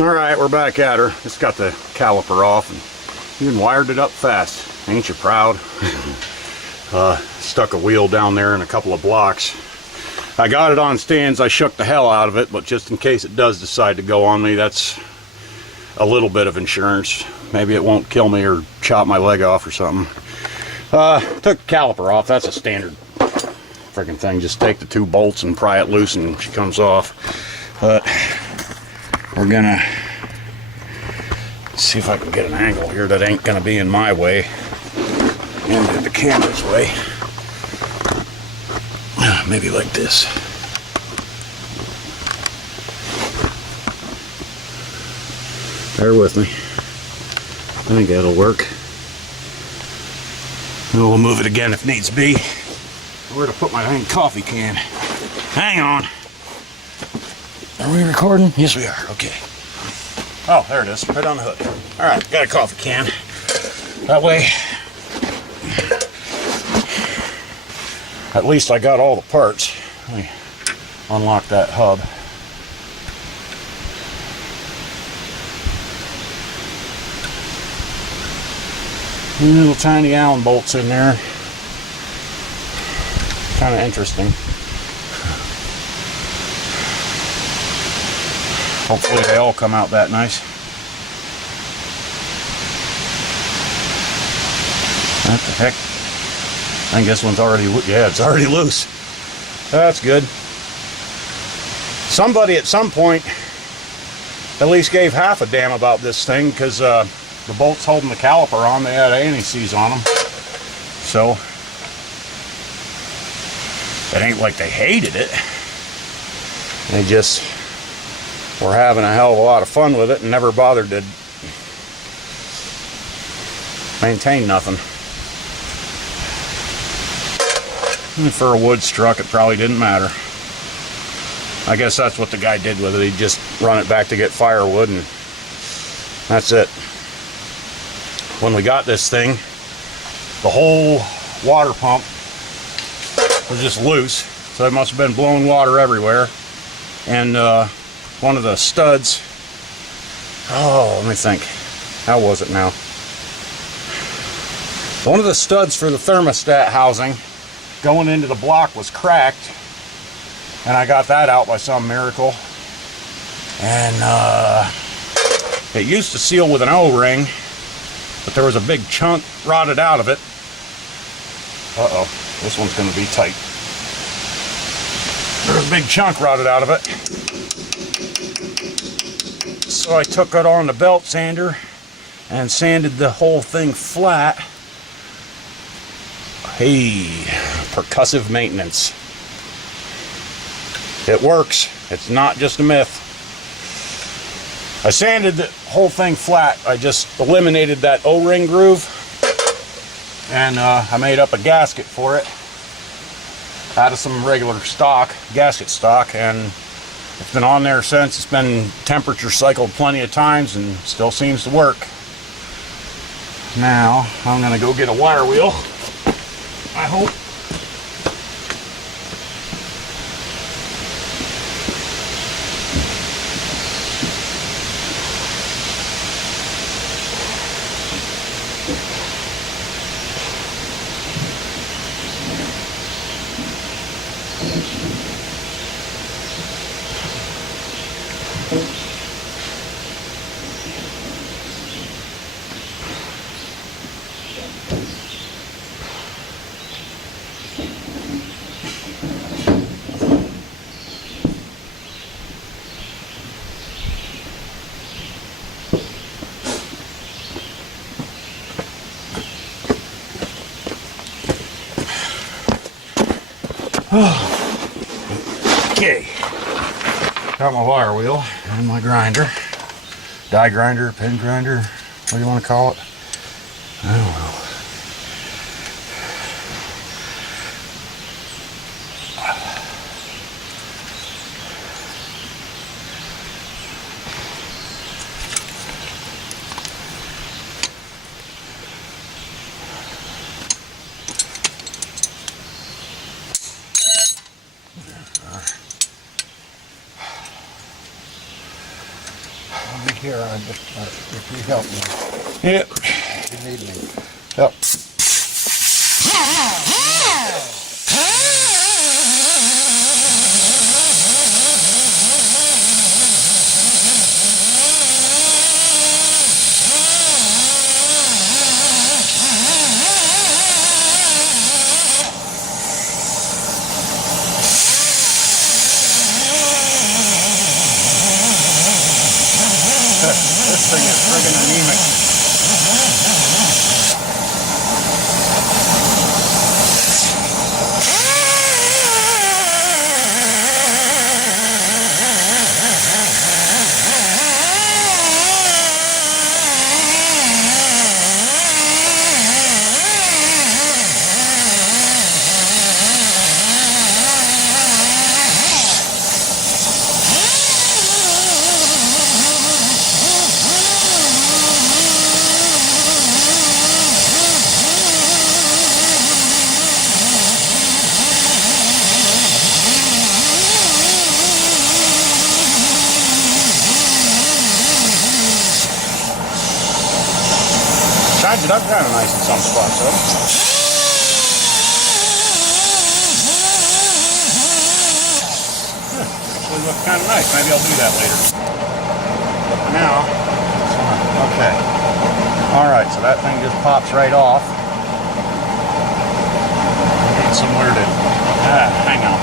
Alright, we're back at her. Just got the caliper off and even wired it up fast. Ain't you proud? Stuck a wheel down there in a couple of blocks. I got it on stands. I shook the hell out of it, but just in case it does decide to go on me, that's a little bit of insurance. Maybe it won't kill me or chop my leg off or something. Took the caliper off. That's a standard freaking thing. Just take the two bolts and pry it loose and she comes off. But we're gonna see if I can get an angle here that ain't gonna be in my way and the camera's way. Maybe like this. Bear with me. I think that'll work. And we'll move it again if needs be. Where to put my dang coffee can? Hang on. Are we recording? Yes, we are. Okay. Oh, there it is. Right on the hood. All right, got a coffee can. That way, at least I got all the parts. Let me unlock that hub. Little tiny Allen bolts in there. Kind of interesting. Hopefully they all come out that nice. What the heck? I think this one's already, yeah, it's already loose. That's good. Somebody at some point at least gave half a damn about this thing, because the bolts holding the caliper on, they had anti-seize on them. So it ain't like they hated it. They just were having a hell of a lot of fun with it and never bothered to maintain nothing. And for a wood struck, it probably didn't matter. I guess that's what the guy did with it. He'd just run it back to get firewood, and that's it. When we got this thing, the whole water pump was just loose, so it must have been blowing water everywhere. And one of the studs, oh, let me think, how was it now? One of the studs for the thermostat housing going into the block was cracked, and I got that out by some miracle. And it used to seal with an O-ring, but there was a big chunk rotted out of it. Uh-oh, this one's going to be tight. There was a big chunk rotted out of it. So I took it on the belt sander and sanded the whole thing flat. Hey, percussive maintenance. It works. It's not just a myth. I sanded the whole thing flat. I just eliminated that O-ring groove, and I made up a gasket for it out of some regular stock, gasket stock, and it's been on there since. It's been temperature cycled plenty of times and still seems to work. Now I'm gonna go get a wire wheel, I hope. Okay, got my wire wheel and my grinder, die grinder, pin grinder, what do you want to call it? I don't know. I'll be here on this part if you help me. Yep. If you need me. Yep. This thing is friggin' anemic. Shines it up kind of nice in some spots, though. Actually looks kind of nice. Maybe I'll do that later. But for now, okay. Alright, so that thing just pops right off. Need somewhere to... hang on.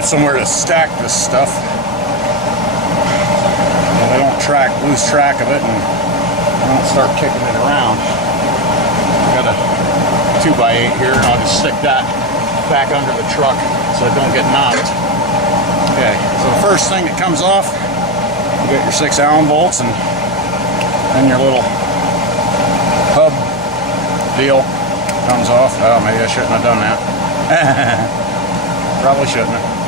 Somewhere to stack this stuff. And I don't lose track of it and I don't start kicking it around. I got a 2x8 here and I'll just stick that back under the truck so it don't get knocked. Okay, so the first thing that comes off, you got your 6 Allen bolts and then your little hub deal comes off. Oh, maybe I shouldn't have done that. Probably shouldn't have.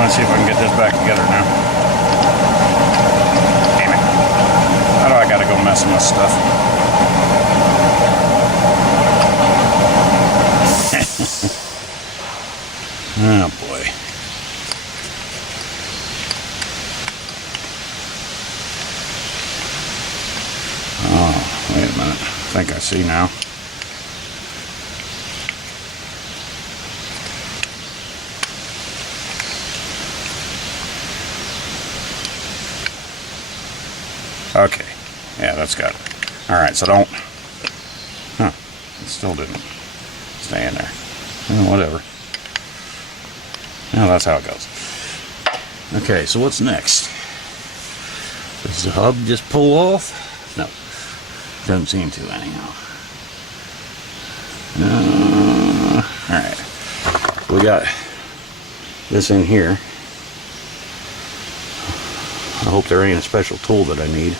Let's see if I can get this back together now. Damn it. How do I gotta go messing with stuff? Oh boy. Oh, wait a minute. I think I see now. Okay, yeah, that's got it. Alright, so don't... Huh, it still didn't stay in there. Oh, whatever. Yeah, that's how it goes. Okay, so what's next? Does the hub just pull off? No, doesn't seem to anyhow. Alright, we got this in here. I hope there ain't a special tool that I need.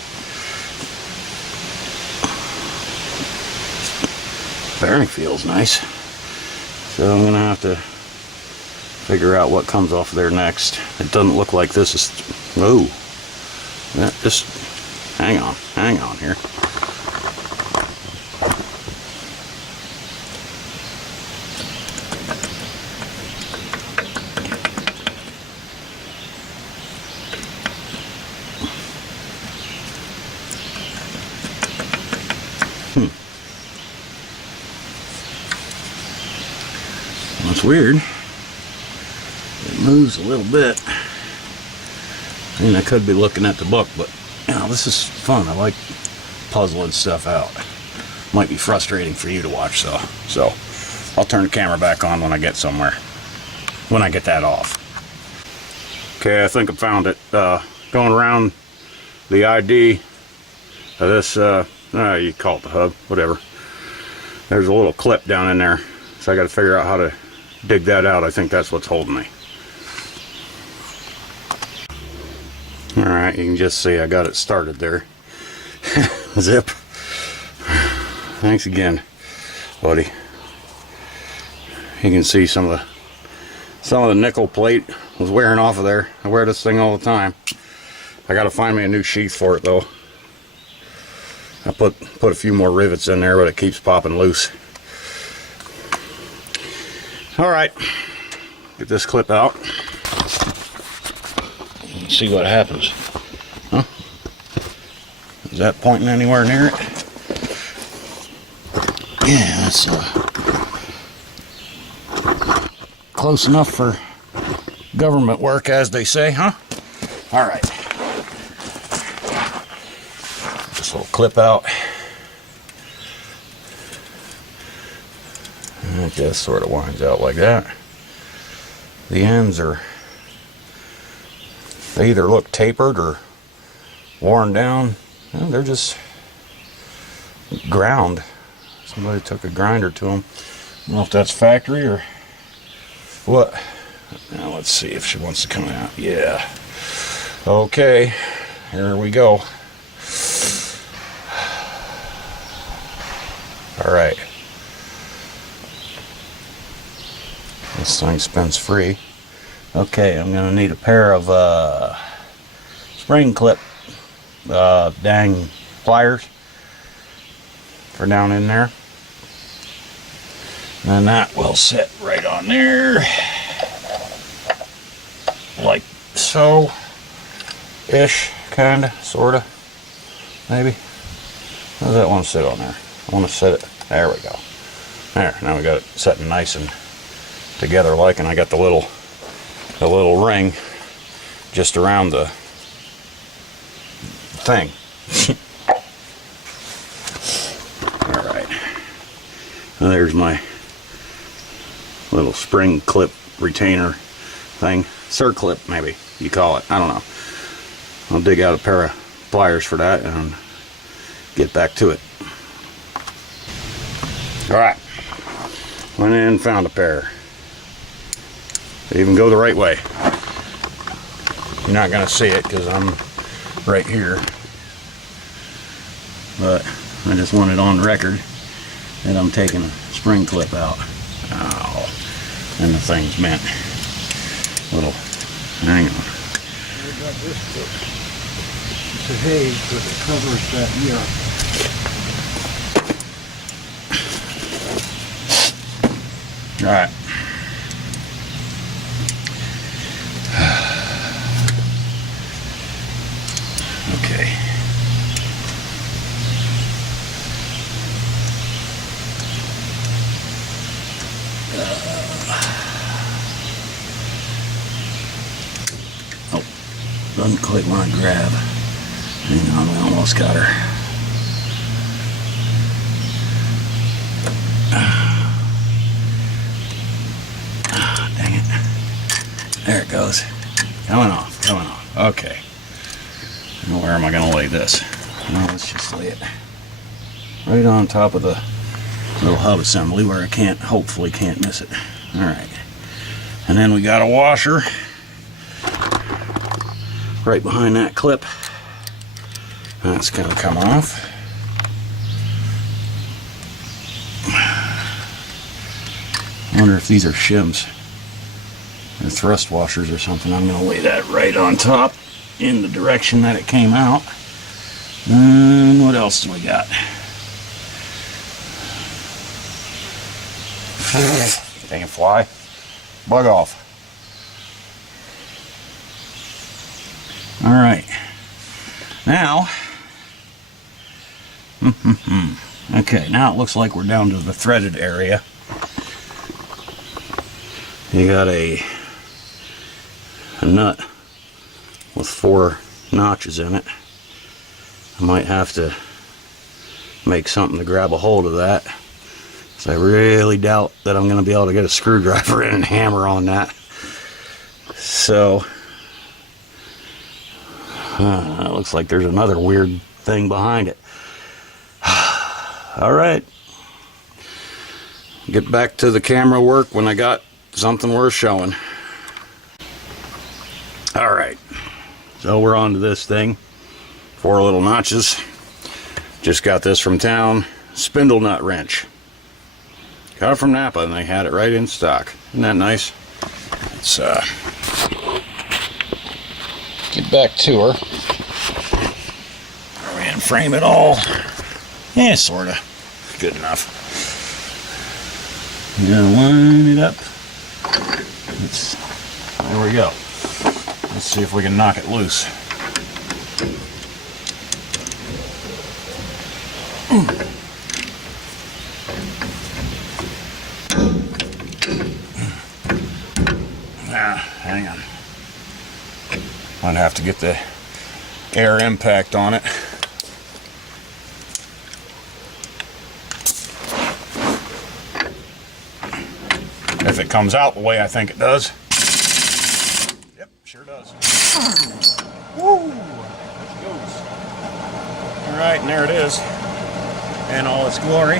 Bearing feels nice. So I'm gonna have to figure out what comes off there next. It doesn't look like this is... Whoa. Yeah, just hang on here. That's weird. It moves a little bit. I mean, I could be looking at the book, but you know, this is fun. I like puzzling stuff out. Might be frustrating for you to watch, though. So I'll turn the camera back on when I get somewhere. When I get that off. Okay, I think I found it. Going around the ID of this, you call it the hub, whatever. there's a little clip down in there, so I got to figure out how to dig that out. I think that's what's holding me. Alright, you can just see I got it started there. Zip. Thanks again, buddy. You can see some of the nickel plate was wearing off of there. I wear this thing all the time. I got to find me a new sheath for it though. I put a few more rivets in there, but it keeps popping loose. Alright, get this clip out. Let's see what happens. Huh? Is that pointing anywhere near it? Yeah, that's close enough for government work, as they say, huh? Alright. This little clip out. And it just sort of winds out like that. The ends they either look tapered or worn down. Well, they're just ground. Somebody took a grinder to them. I don't know if that's factory or what. Now let's see if she wants to come out. Yeah. Okay. Here we go. Alright. This thing spins free. Okay, I'm going to need a pair of spring clip dang pliers for down in there. And that will sit right on there. Like so. Ish, kinda, sorta. Maybe. How does that one sit on there? I want to set it. There we go. There, now we got it setting nice and together like, and I got the little ring just around the thing. Alright. Now there's my little spring clip retainer thing. Circlip, maybe you call it. I don't know. I'll dig out a pair of pliers for that and get back to it. Alright. Went in and found a pair. They even go the right way. You're not going to see it because I'm right here. But I just want it on record that I'm taking a spring clip out. Ow. And the thing's bent. Little, hang on. I got this clip. It's a haze, but it covers that mirror. Alright. Okay. Oh, doesn't quite want to grab. Hang on, we almost got her. Dang it. There it goes. Coming off, coming off. Okay. Now where am I going to lay this? Well, let's just lay it right on top of the little hub assembly where I hopefully can't miss it. Alright. And then we got a washer right behind that clip. That's going to come off. I wonder if these are shims or thrust washers or something. I'm going to lay that right on top in the direction that it came out. And what else do we got? Dang it, fly. Bug off. Alright. Now, okay, now it looks like we're down to the threaded area. You got a nut with 4 notches in it. I might have to make something to grab a hold of that. So I really doubt that I'm going to be able to get a screwdriver in and hammer on that. So, it looks like there's another weird thing behind it. Alright. get back to the camera work when I got something worth showing. All right, so we're on to this thing. 4 little notches. Just got this from town. Spindle nut wrench. Got it from Napa and they had it right in stock. Isn't that nice? Let's get back to her. And frame it all. Yeah, sorta. Good enough. Gonna line it up. There we go. Let's see if we can knock it loose. Hang on. Might have to get the air impact on it. If it comes out the way I think it does. Yep, sure does. Woo! There she goes. Alright, and there it is. In all its glory.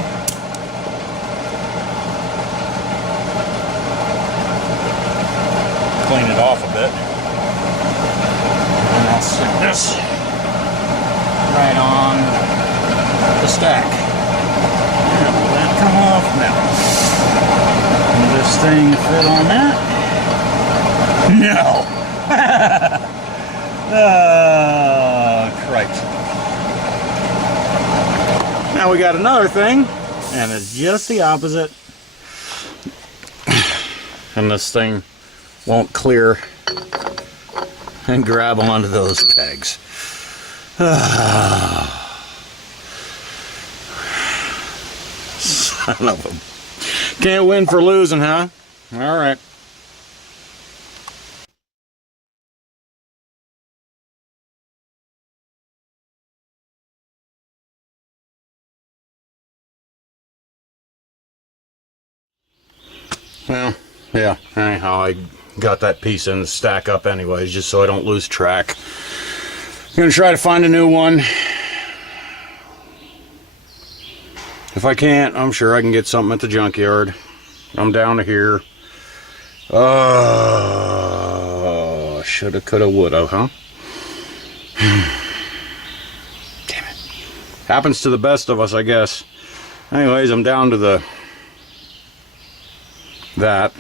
Clean it off a bit. And I'll stick this right on the stack. And will that come off now? Will this thing fit on that? No! Oh, Christ. Now we got another thing, and it's just the opposite. And this thing won't clear and grab onto those pegs. Son of a... Can't win for losing, huh? All right. Well, yeah, anyhow, I got that piece in the stack up anyways, just so I don't lose track. I'm gonna try to find a new one. If I can't, I'm sure I can get something at the junkyard. I'm down to here. Shoulda, coulda, woulda, huh? Damn it. Happens to the best of us, I guess. Anyways, I'm down to that.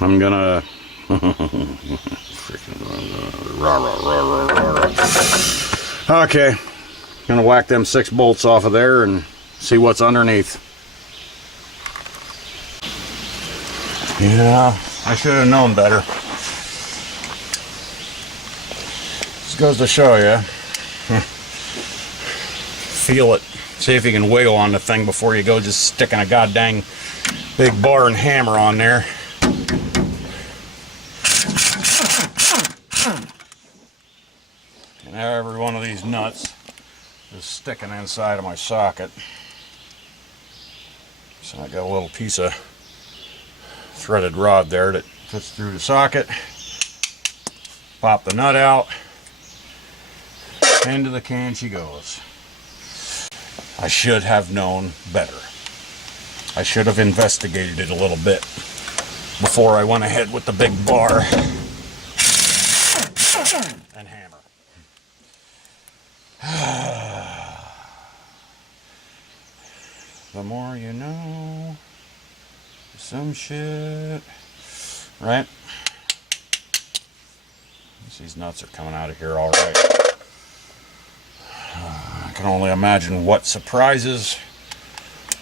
I'm gonna okay, gonna whack them 6 bolts off of there and see what's underneath. Yeah, I should have known better. This goes to show you. Feel it. See if you can wiggle on the thing before you go just sticking a goddamn big bar and hammer on there. And every one of these nuts is sticking inside of my socket. So I got a little piece of threaded rod there that fits through the socket. Pop the nut out. Into the can she goes. I should have known better. I should have investigated it a little bit before I went ahead with the big bar and hammer. The more you know. Some shit. Right? These nuts are coming out of here all right. I can only imagine what surprises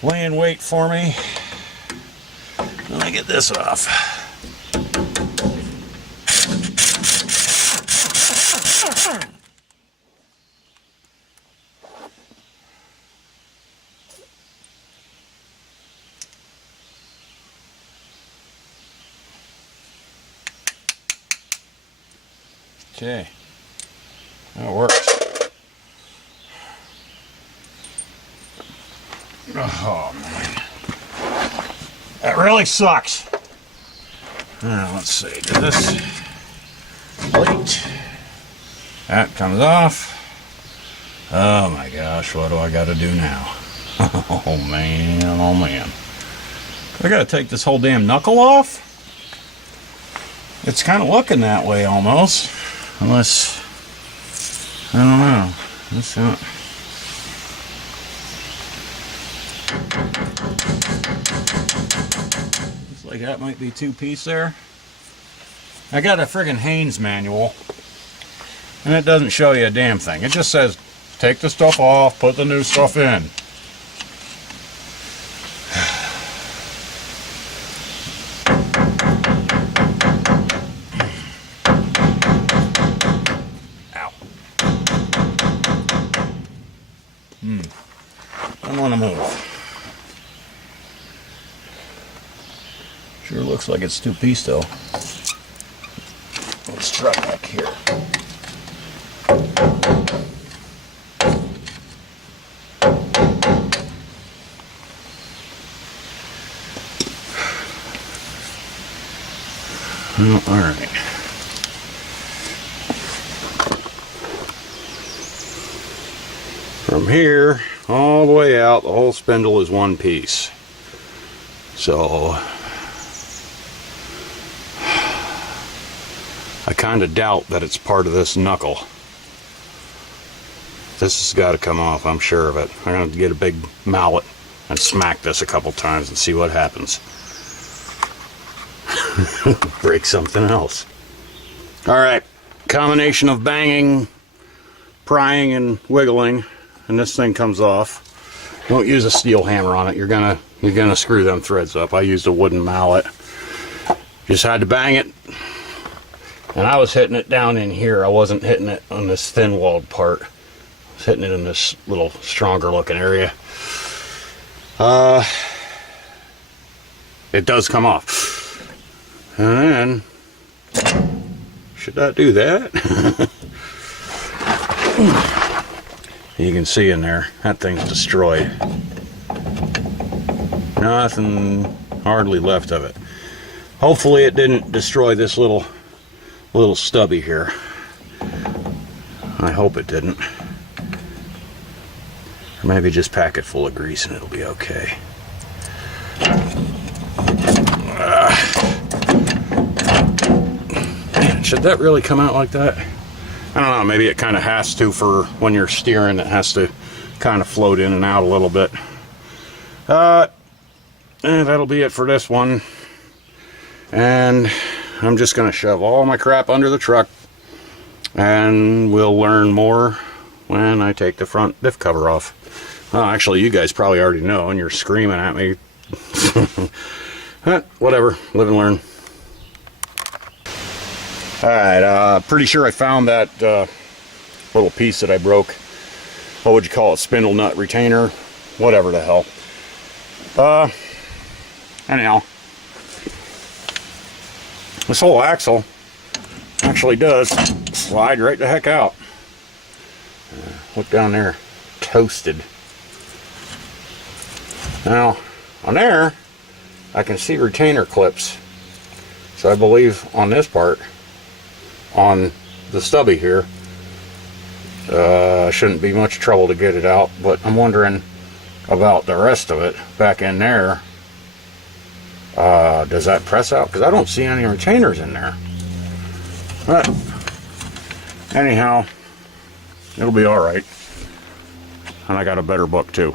lay in wait for me when I get this off. Okay, that works. Oh man, that really sucks. Now let's see, do this plate. That comes off. Oh my gosh, what do I got to do now? Oh man, oh man. I gotta take this whole damn knuckle off? It's kind of looking that way almost. Unless, I don't know. Let's see. Looks like that might be two-piece there. I got a friggin' Haynes manual, and it doesn't show you a damn thing. It just says, take the stuff off, put the new stuff in. Ow. Don't want to move. Sure looks like it's two-piece though. Let's try back here. Oh, all right. From here all the way out, the whole spindle is one piece. So I kind of doubt that it's part of this knuckle. This has got to come off, I'm sure of it. I'm going to get a big mallet and smack this a couple times and see what happens. Break something else. Alright, combination of banging, prying, and wiggling, and this thing comes off. Don't use a steel hammer on it. You're gonna screw them threads up. I used a wooden mallet. Just had to bang it. And I was hitting it down in here. I wasn't hitting it on this thin-walled part. I was hitting it in this little stronger looking area. It does come off. And then, should I do that? You can see in there, that thing's destroyed. Nothing hardly left of it. Hopefully it didn't destroy this little stubby here. I hope it didn't. Or maybe just pack it full of grease and it'll be okay. Man, should that really come out like that? I don't know, maybe it kind of has to for when you're steering. It has to kind of float in and out a little bit. That'll be it for this one. And I'm just going to shove all my crap under the truck, and we'll learn more when I take the front diff cover off. Well, actually, you guys probably already know, and you're screaming at me. Whatever, live and learn. Alright, pretty sure I found that little piece that I broke. What would you call it? Spindle nut retainer? Whatever the hell. Anyhow. This whole axle actually does slide right the heck out. Look down there. Toasted. Now, on there, I can see retainer clips. So I believe on this part, on the stubby here, shouldn't be much trouble to get it out, but I'm wondering about the rest of it back in there. Does that press out? Because I don't see any retainers in there. But anyhow, it'll be all right. And I got a better book too.